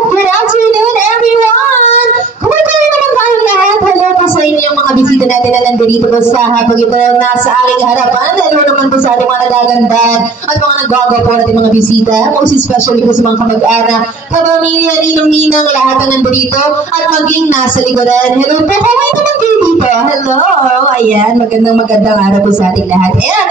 Good afternoon, everyone! Kumakain naman tayong lahat. Hello po sa inyo mga bisita natin na nandito po sa hapong ito nasa aking harapan. Hello naman po sa ating mga nagagandaan at mga nagwagapo natin mga bisita. Most especially po sa mga kamag-anak, kapamilya, ninong-ninang, lahat na nandito at maging nasa likodan. Hello po, kumakain naman kayo dito. Hello! Ayan, magandang araw po sa ating lahat. And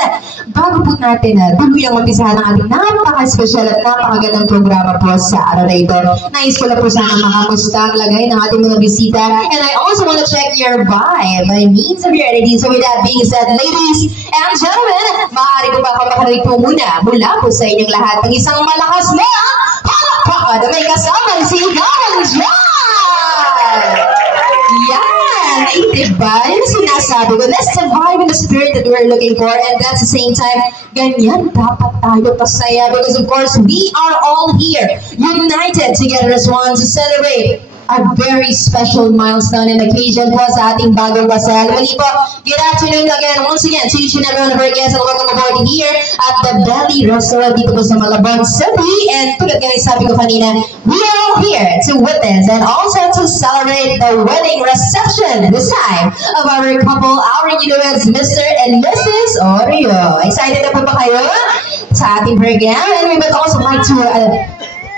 bago po natin tuluyang umpisahan ang ating napaka-special at napakagandang programa po sa araw na ito. Nais ko lang po sana makamusta ang lagay ng ating mga bisita. And I also want to check your vibe by means of your energy. So with that being said, ladies and gentlemen, maaari po ba kapakarinig po muna mula po sa inyong lahat ng isang malakas na palakpakan na may kasamang sigawan dyan! Yan! Ay, diba? Yung sinasabi ko, that's the vibe and the spirit that we're looking for, and that's the same time, ganyan dapat tayo pasaya, because of course, we are all here, united together as one to celebrate a very special milestone and occasion po sa ating bagong kasal. Muli po, good afternoon again, once again, to each and every one of our guests, and welcome aboard here at the Belly Restaurant dito po sa Malabon City. And tulad nga sabi ko kanina, we are all here to witness and also to celebrate the wedding reception this time of our couple, our newlyweds, Mr. and Mrs. Oreo. Excited na po ba kayo sa ating program? And we would also like to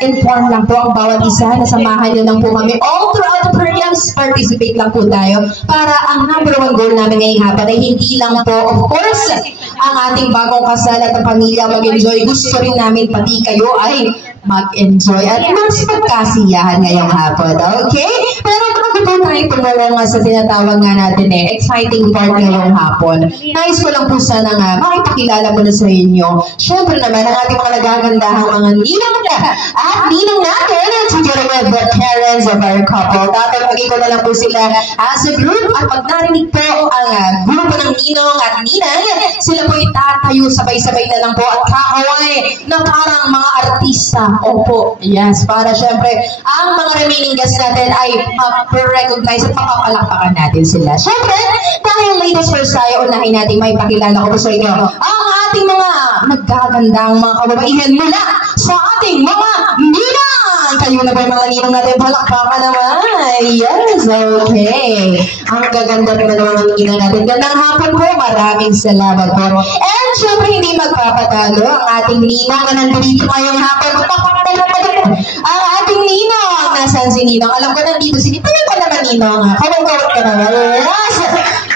inform lang po ang bawat isa na samahan nyo lang po kami all throughout the programs. Participate lang po tayo para ang number one goal namin ngayong hapon ay hindi lang po, of course, ang ating bagong kasal at ang pamilya mag-enjoy. Gusto rin namin pati kayo ay mag-enjoy at mas magkasiyahan ngayong hapon. Okay? Pero bago po tayo pumalong sa tinatawag nga natin exciting part ngayong hapon. Nais ko lang po sana nga makipakilala mo na sa inyo. Siyempre naman ang ating mga nagagandahang mga ninang at ninang natin together with the parents of our couple. Tatawagin ko na lang po sila as a group at pag narinig po ang grupo ng ninong at ninang, sila po itatayo sabay-sabay na lang po at kakaway na parang mga artista. Opo, yes, para syempre ang mga remaining guests natin ay ma-recognize at papapalakpakan natin sila. Syempre, dahil ladies first tayo, unahin natin may pakilala ko po sa inyo ang ating mga nagagandang mga kababaihan mula sa ating mga ninang. Kayo na ba yung mga ninang natin? Palakpakan naman. Yes, okay. Ang gaganda naman ng mga ninang natin. Gandang hapon po. Maraming salamat po. And syempre, hindi magpapatalo ang ating ninang na nandito ngayong hapon. Ang ating ninang. Nasaan si ninang? Alam ko nandito si ninang. Tayo ko naman ninang. Kawag-kawag ka naman. Yes.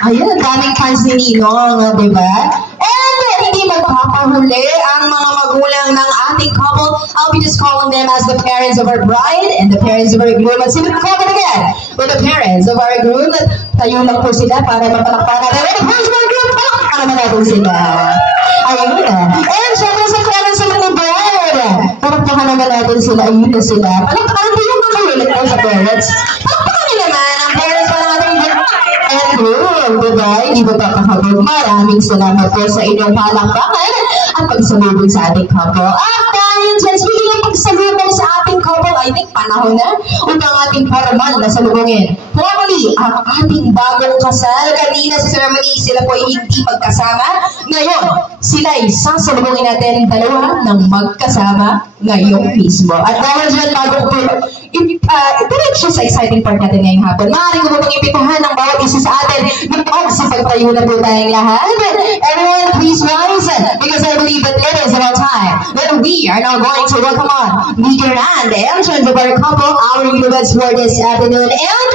Ayun, ang daming fans ni ninang. Diba? And hindi magpapahuli ang mga magulang ng ating couple. I'll be just calling them as the parents of our bride and the parents of our groom. At sino call them again? With the parents of our groom. Tayo lang po sila para mapalakpakan natin. And the parents of our groom, palakpakan naman natin sila. Ayun na. And syempre sa parents of the bride, palakpakan naman natin sila. Ayun na sila. Palakpakan natin yung mga ulit po sa parents. Palakpakan nyo naman ang parents pa ng ating and groom. Diba? Hindi ba papakabog? Maraming salamat po sa inyong palakpakan at pagsalubong sa ating couple. At dahil dyan, speaking ng pagsalubong sa ating couple, I think panahon na upang ating formal na salubungin. Formally, ang ating bagong kasal. Kanina sa ceremony, sila po ay hindi magkasama. Ngayon, sila ay sasalubungin natin dalawa ng magkasama ngayon mismo. At dahil dyan, bago po, diretso sa exciting part natin ngayong hapon. Maaari ko pong ipitahan ng bawat isa sa atin na magsipagtayo na po tayong lahat. Everyone, please rise because I believe that it is about time that we are now going to welcome on the grand entrance of our couple, our newlyweds for this afternoon. And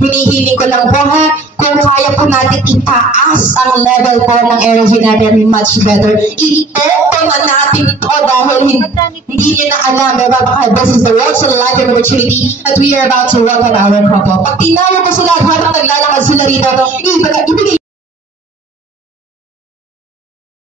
hinihiling ko lang po kung kaya po natin itaas ang level po ng energy natin much better. I-open na natin to dahil hindi nyo na alam, baka this is the once in a lifetime opportunity that we are about to welcome our couple. Pag tinayo ko sila at habang naglalakad sila rito, ibigay